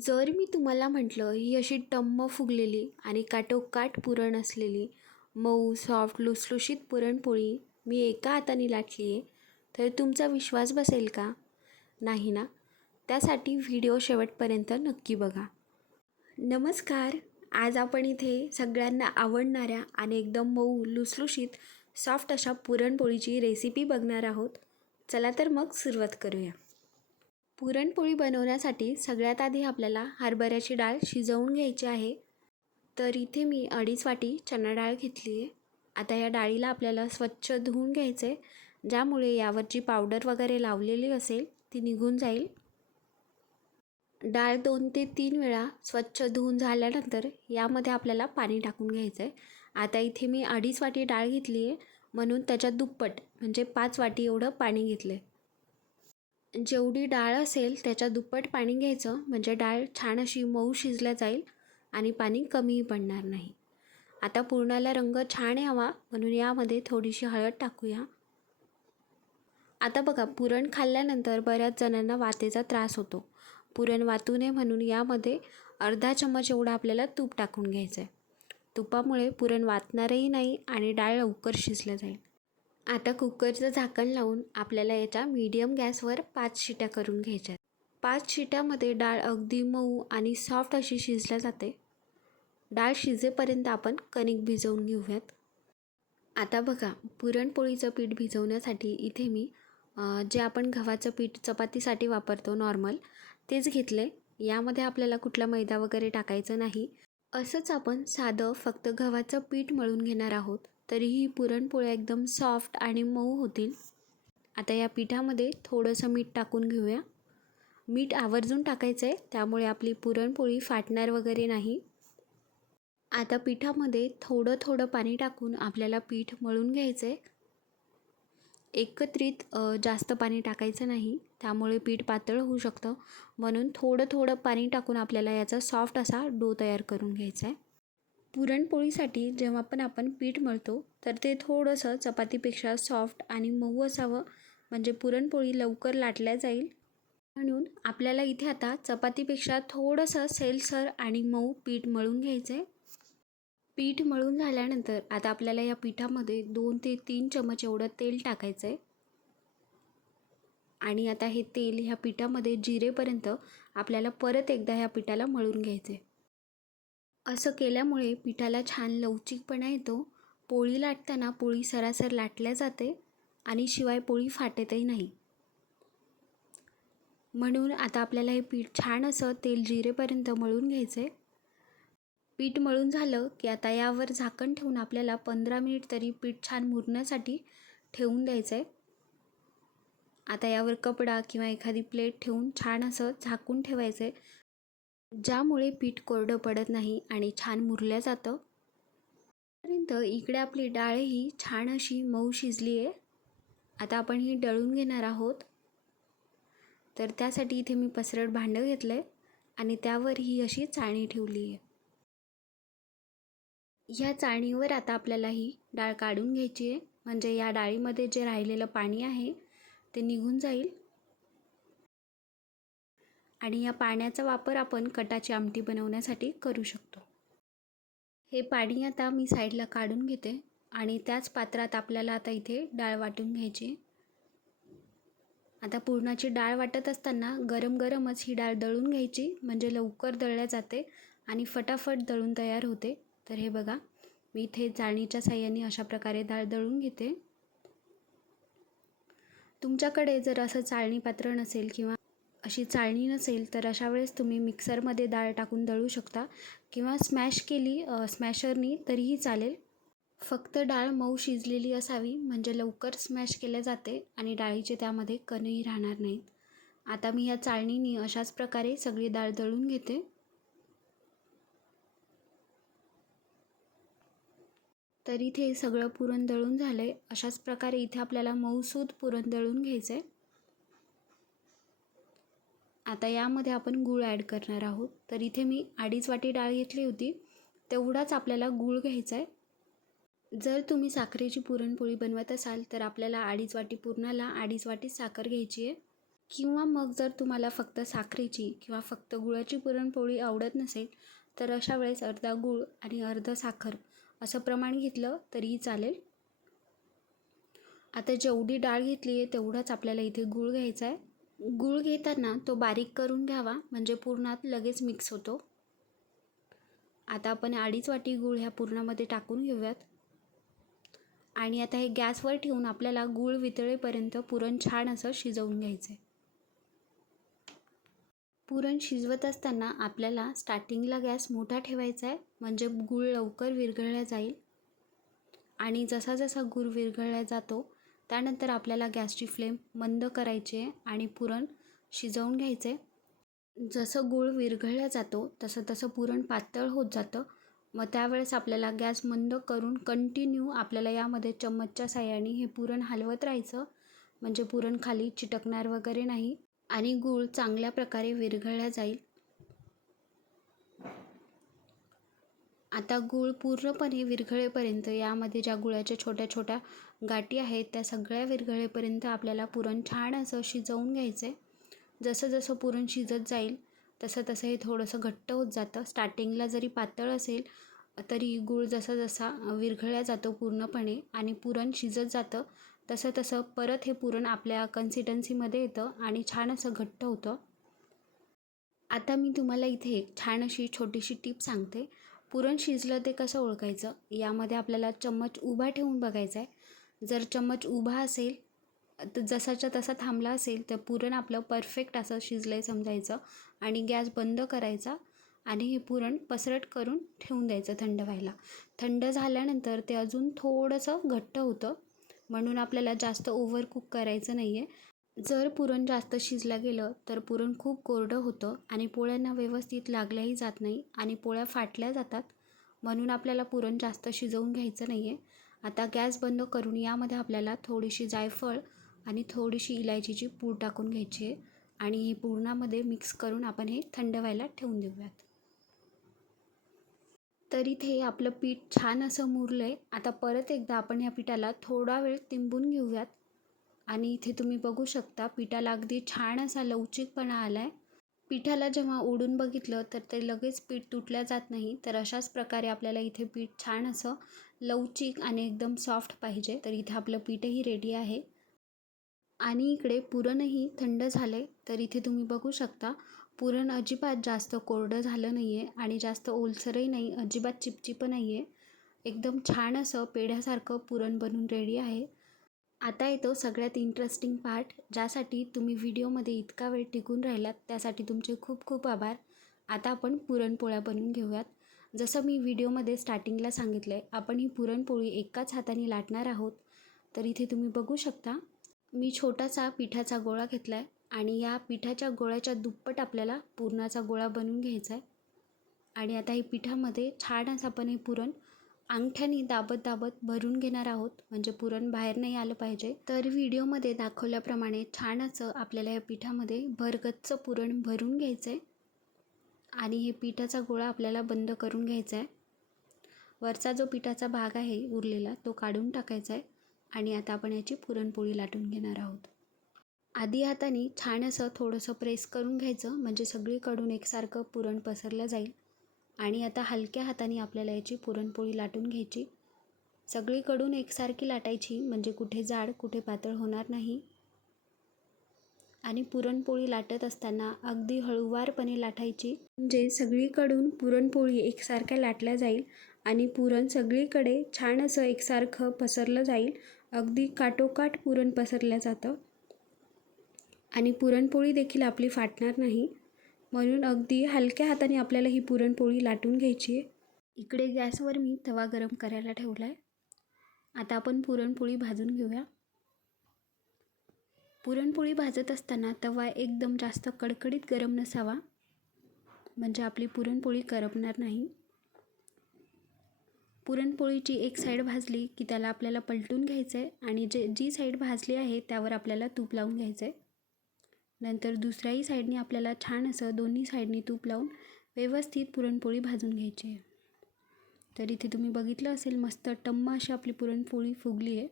जर मी तुम्हाला म्हटलं ही अशी टम्म फुगलेली आणि काटोकाट पुरण असलेली मऊ सॉफ्ट लुसलुशीत पुरणपोळी मी एका हाताने लाटली आहे तर तुमचा विश्वास बसेल का? नाही ना? त्यासाठी व्हिडिओ शेवटपर्यंत नक्की बघा. नमस्कार. आज आपण इथे सगळ्यांना आवडणाऱ्या आणि एकदम मऊ लुसलुशीत सॉफ्ट अशा पुरणपोळीची रेसिपी बघणार आहोत. चला तर मग सुरुवात करूया. पुरणपोळी बनवण्यासाठी सगळ्यात आधी आपल्याला हरभऱ्याची डाळ शिजवून घ्यायची आहे. तर इथे मी अडीच वाटी चणा डाळ घेतली आहे. आता या डाळीला आपल्याला स्वच्छ धुवून घ्यायचं आहे. ज्यामुळे यावर जी पावडर वगैरे लावलेली असेल ती निघून जाईल. डाळ दोन ते तीन वेळा स्वच्छ धुवून झाल्यानंतर यामध्ये आपल्याला पाणी टाकून घ्यायचं आहे आता इथे मी अडीच वाटी डाळ घेतली आहे. म्हणून त्याच्यात दुप्पट म्हणजे पाच वाटी एवढं पाणी घेतलं आहे जेवढी डाळ असेल त्याच्या दुप्पट पाणी घ्यायचं. म्हणजे डाळ छान अशी मऊ शिजल्या जाईल आणि पाणी कमीही पडणार नाही. आता पुरणाला रंग छान यावा. म्हणून यामध्ये थोडीशी हळद टाकूया. आता बघा पुरण खाल्ल्यानंतर बऱ्याच जणांना वातेचा त्रास होतो. पुरण वातू नये म्हणून यामध्ये अर्धा चम्मच एवढं आपल्याला तूप टाकून घ्यायचं आहे तुपामुळे पुरण वातणारही नाही आणि डाळ लवकर शिजलं जाईल. आता कुकरचं झाकण लावून आपल्याला याच्या मीडियम गॅसवर पाच शिट्या करून घ्यायच्या पाच शिट्यामध्ये डाळ अगदी मऊ आणि सॉफ्ट अशी शिजल्या जाते. डाळ शिजेपर्यंत आपण कणिक भिजवून घेऊयात. आता बघा पुरणपोळीचं पीठ भिजवण्यासाठी इथे मी जे आपण गव्हाचं पीठ चपातीसाठी वापरतो नॉर्मल तेच घेतले यामध्ये आपल्याला कुठला मैदा वगैरे टाकायचं नाही. असंच आपण साधं फक्त गव्हाचं पीठ मळून घेणार आहोत. तरीही पुरणपोळ्या एकदम सॉफ्ट आणि मऊ होतील. आता या पिठामध्ये थोडंसं मीठ टाकून घेऊया. मीठ आवर्जून टाकायचं आहे त्यामुळे आपली पुरणपोळी फाटणार वगैरे नाही. आता पिठामध्ये थोडं थोडं पाणी टाकून आपल्याला पीठ मळून घ्यायचं आहे एकत्रित जास्त पाणी टाकायचं नाही त्यामुळे पीठ पातळ होऊ शकतं. म्हणून थोडं थोडं पाणी टाकून आपल्याला याचा सॉफ्ट असा डो तयार करून घ्यायचा आहे पुरणपोळीसाठी जेव्हा पण आपण पीठ मळतो तर ते थोडंसं चपातीपेक्षा सॉफ्ट आणि मऊ असावं. म्हणजे पुरणपोळी लवकर लाटल्या जाईल. म्हणून आपल्याला इथे आता चपातीपेक्षा थोडंसं सेलसर आणि मऊ पीठ मळून घ्यायचं आहे पीठ मळून झाल्यानंतर आता आपल्याला या पिठामध्ये दोन ते तीन चमच एवढं तेल टाकायचं आहे आणि आता हे तेल ह्या पिठामध्ये जिरेपर्यंत आपल्याला परत एकदा ह्या पिठाला मळून घ्यायचं आहे असं केल्यामुळे पिठाला छान लवचिकपणा येतो. पोळी लाटताना पोळी सरासर लाटल्या जाते आणि शिवाय पोळी फाटतही नाही. म्हणून आता आपल्याला हे पीठ छान असं तेल जिरेपर्यंत मळून घ्यायचं आहे पीठ मळून झालं की आता यावर झाकण ठेवून आपल्याला पंधरा मिनिट तरी पीठ छान मुरण्यासाठी ठेवून द्यायचं आहे आता यावर कपडा किंवा एखादी प्लेट ठेवून छान असं झाकून ठेवायचं आहे ज्यामुळे पीठ कोरडं पडत नाही आणि छान मुरलं जातं. पर्यंत इकडे आपली डाळही छान अशी मऊ शिजली आहे. आता आपण ही दळून घेणार आहोत. तर त्यासाठी इथे मी पसरट भांडं घेतलं आहे आणि त्यावर ही अशी चाळणी ठेवली आहे. ह्या चाळणीवर आता आपल्याला ही डाळ काढून घ्यायची आहे. म्हणजे या डाळीमध्ये जे राहिलेलं पाणी आहे ते निघून जाईल. आणि या पाण्याचा वापर आपण कटाची आमटी बनवण्यासाठी करू शकतो. हे पाणी आता मी साईडला काढून घेते आणि त्याच पात्रात आपल्याला आता इथे डाळ वाटून घ्यायची. आता पुरणाची डाळ वाटत असताना गरम गरमच ही डाळ दळून घ्यायची म्हणजे लवकर दळल्या जाते आणि फटाफट दळून तयार होते. तर हे बघा मी इथे चाळणीच्या साह्याने अशा प्रकारे डाळ दळून घेते. तुमच्याकडे जर असं चाळणी पात्र नसेल किंवा अशी चाळणी नसेल तर अशा वेळेस तुम्ही मिक्सरमध्ये डाळ टाकून दळू शकता किंवा स्मॅश केली स्मॅशरनी तरीही चालेल. फक्त डाळ मऊ शिजलेली असावी म्हणजे लवकर स्मॅश केल्या जाते आणि डाळीचे त्यामध्ये कणही राहणार नाहीत. आता मी या चाळणीनी अशाच प्रकारे सगळी डाळ दळून घेते. तर इथे सगळं पुरण दळून झालं आहे अशाच प्रकारे इथे आपल्याला मऊसूद पुरण दळून घ्यायचं आहे आता यामध्ये आपण गूळ ॲड करणार आहोत. तर इथे मी अडीच वाटी डाळ घेतली होती. तेवढाच आपल्याला गूळ घ्यायचा आहे. जर तुम्ही साखरेची पुरणपोळी बनवत असाल तर आपल्याला अडीच वाटी पुरणाला अडीच वाटी साखर घ्यायची आहे. किंवा मग जर तुम्हाला फक्त साखरेची किंवा फक्त गुळाची पुरणपोळी आवडत नसेल तर अशा वेळेस अर्धा गूळ आणि अर्ध साखर असं प्रमाण घेतलं तरीही चालेल. आता जेवढी डाळ घेतली आहे तेवढाच आपल्याला इथे गूळ घ्यायचा आहे. गूळ घेताना तो बारीक करून घ्यावा म्हणजे पुरणात लगेच मिक्स होतो. आता आपण अडीच वाटी गूळ ह्या पुरणामध्ये टाकून घेऊयात. आणि आता हे गॅसवर ठेवून आपल्याला गूळ वितळेपर्यंत पुरण छान असं शिजवून घ्यायचं आहे पुरण शिजवत असताना आपल्याला स्टार्टिंगला गॅस मोठा ठेवायचा आहे म्हणजे गूळ लवकर विरघळला जाईल. आणि जसा जसा गूळ विरघळला जातो त्यानंतर आपल्याला गॅसची फ्लेम मंद करायची आहे आणि पुरण शिजवून घ्यायचं. आहे जसं गूळ विरघळला जातो तसं तसं पुरण पातळ होत जातं. मग त्यावेळेस आपल्याला गॅस मंद करून कंटिन्यू आपल्याला यामध्ये चम्मचच्या साह्याने हे पुरण हलवत राहायचं. म्हणजे पुरण खाली चिटकणार वगैरे नाही. आणि गूळ चांगल्या प्रकारे विरघळला जाईल. आता गूळ पूर्णपणे विरघळेपर्यंत यामध्ये ज्या गुळाच्या छोट्या छोट्या गाठी आहेत त्या सगळ्या विरघळेपर्यंत आपल्याला पुरण छान असं शिजवून घ्यायचं आहे जसं जसं पुरण शिजत जाईल तसं तसं हे थोडंसं घट्ट होत जातं. स्टार्टिंगला जरी पातळ असेल तरी गूळ जसा जसा विरघळला जातो पूर्णपणे आणि पुरण शिजत जातं तसं तसं परत हे पुरण आपल्या कन्सिस्टन्सीमध्ये येतं आणि छान असं घट्ट होतं. आता मी तुम्हाला इथे एक छान अशी छोटीशी टीप सांगते. पुरण शिजलं ते कसं ओळखायचं? यामध्ये आपल्याला चम्मच उभा ठेवून बघायचा आहे. जर चम्मच उभा असेल तर जसाच्या तसा थांबला असेल तर पुरण आपलं परफेक्ट असं शिजलं आहे समजायचं आणि गॅस बंद करायचा आणि हे पुरण पसरट करून ठेवून द्यायचं थंड व्हायला. थंड झाल्यानंतर ते अजून थोडंसं घट्ट होतं. म्हणून आपल्याला जास्त ओव्हर कुक करायचं नाही आहे जर पुरण जास्त शिजलं गेलं तर पुरण खूप कोरडं होतं आणि पोळ्यांना व्यवस्थित लागल्याही जात नाही आणि पोळ्या फाटल्या जातात. म्हणून आपल्याला पुरण जास्त शिजवून घ्यायचं नाही आहे आता गॅस बंद करून यामध्ये आपल्याला थोडीशी जायफळ आणि थोडीशी इलायचीची पूड टाकून घ्यायची आहे आणि ही पूर्णामध्ये मिक्स करून आपण हे थंड व्हायला ठेवून देऊयात. तर इथे आपलं पीठ छान असं मुरलं आहे आता परत एकदा आपण ह्या पिठाला थोडा वेळ तिंबून घेऊयात. आणि इथे तुम्ही बघू शकता पिठाला अगदी छान असा लवचिकपणा आला आहे पिठाला जेव्हा ओढून बघितलं तर ते लगेच पीठ तुटल्या जात नाही. तर अशाच प्रकारे आपल्याला इथे पीठ छान असं लवचिक आणि एकदम सॉफ्ट पाहिजे. तर इथे आपलं पीठही रेडी आहे. आणि इकडे पुरणही थंड झाले तर इथे तुम्ही बघू शकता पुरण अजिबात जास्त कोरडं झालं नाही आहे आणि जास्त ओलसरही नाही अजिबात चिपचिप नाही आहे एकदम छान असं पेढ्यासारखं पुरण बनून रेडी आहे. आता येतो सगळ्यात इंटरेस्टिंग पार्ट ज्यासाठी तुम्ही व्हिडिओमध्ये इतका वेळ टिकून राहिलात त्यासाठी तुमचे खूप खूप आभार. आता आपण पुरणपोळ्या बनवून घेऊयात. जसं मी व्हिडिओमध्ये स्टार्टिंगला सांगितलं आहे आपण ही पुरणपोळी एकाच हाताने लाटणार आहोत. तर इथे तुम्ही बघू शकता मी छोटासा पिठाचा गोळा घेतला आहे आणि या पिठाच्या गोळ्याच्या दुप्पट आपल्याला पुरणाचा गोळा बनवून घ्यायचा आहे आणि आता हे पिठामध्ये छान असं आपण हे पुरण अंगठ्याने दाबत दाबत भरून घेणार आहोत म्हणजे पुरण बाहेर नाही आलं पाहिजे. तर व्हिडिओमध्ये दाखवल्याप्रमाणे छान असं आपल्याला या पिठामध्ये भरगच्च पुरण भरून घ्यायचं आहे आणि हे पिठाचा गोळा आपल्याला बंद करून घ्यायचा आहे वरचा जो पिठाचा भाग आहे उरलेला तो काढून टाकायचा आहे आणि आता आपण याची पुरणपोळी लाटून घेणार आहोत. आधी हाताने छान असं थोडंसं प्रेस करून घ्यायचं म्हणजे सगळीकडून एकसारखं पुरण पसरलं जाईल. आणि आता हलक्या हाताने आपल्याला याची पुरणपोळी लाटून घ्यायची. सगळीकडून एकसारखी लाटायची म्हणजे कुठे जाड कुठे पातळ होणार नाही. आणि पुरणपोळी लाटत असताना अगदी हळूवारपणे लाटायची. म्हणजे सगळीकडून पुरणपोळी एकसारख्या लाटल्या जाईल आणि पुरण सगळीकडे छान असं एकसारखं पसरलं जाईल. अगदी काटोकाट पुरण पसरलं जातं. आणि पुरणपोळी देखील आपली फाटणार नाही. म्हणून अगदी हलक्या हाताने आपल्याला ही पुरणपोळी लाटून घ्यायची आहे. इकडे गॅसवर मी तवा गरम करायला ठेवला आहे आता आपण पुरणपोळी भाजून घेऊया. पुरणपोळी भाजत असताना तवा एकदम जास्त कडकडीत गरम नसावा. म्हणजे आपली पुरणपोळी करपणार नाही. पुरणपोळीची एक साईड भाजली की त्याला आपल्याला पलटून घ्यायचं आहे आणि जे जी साईड भाजली आहे त्यावर आपल्याला तूप लावून घ्यायचं आहे नंतर दुसऱ्याही साईडने आपल्याला छान असं दोन्ही साईडने तूप लावून व्यवस्थित पुरणपोळी भाजून घ्यायची आहे. तर इथे तुम्ही बघितलं असेल मस्त टम्म अशी आपली पुरणपोळी फुगली आहे.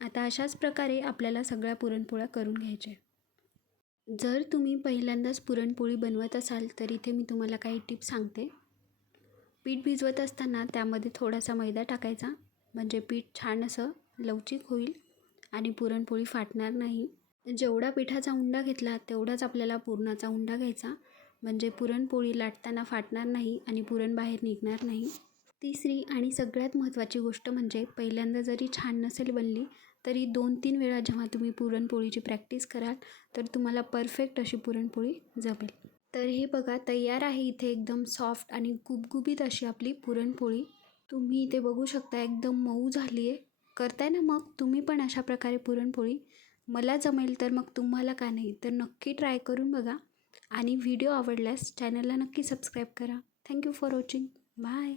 आता अशाच प्रकारे आपल्याला सगळ्या पुरणपोळ्या करून घ्यायच्या जर तुम्ही पहिल्यांदाच पुरणपोळी बनवत असाल तर इथे मी तुम्हाला काही टिप्स सांगते. पीठ भिजवत असताना त्यामध्ये थोडासा मैदा टाकायचा म्हणजे पीठ छान असं लवचिक होईल आणि पुरणपोळी फाटणार नाही. जेवढा पिठाचा उंडा घेतला तेवढाच आपल्याला पुरणाचा उंडा घ्यायचा. म्हणजे पुरणपोळी लाटताना फाटणार नाही आणि पुरण बाहेर निघणार नाही. तिसरी आणि सगळ्यात महत्त्वाची गोष्ट म्हणजे पहिल्यांदा जरी छान नसेल बनली तरी दोन तीन वेळा जेव्हा तुम्ही पुरणपोळीची प्रॅक्टिस कराल तर तुम्हाला परफेक्ट अशी पुरणपोळी जमेल. तर हे बघा तयार आहे इथे एकदम सॉफ्ट आणि गुबगुबीत अशी आपली पुरणपोळी. तुम्ही इथे बघू शकता एकदम मऊ झाली आहे करताय ना मग? तुम्ही पण अशा प्रकारे पुरणपोळी मला जमेल तर मग तुम्हाला का नाही तर नक्की ट्राय करून बघा. आणि व्हिडिओ आवडल्यास चॅनलला नक्की सबस्क्राईब करा. Thank you for watching. Bye.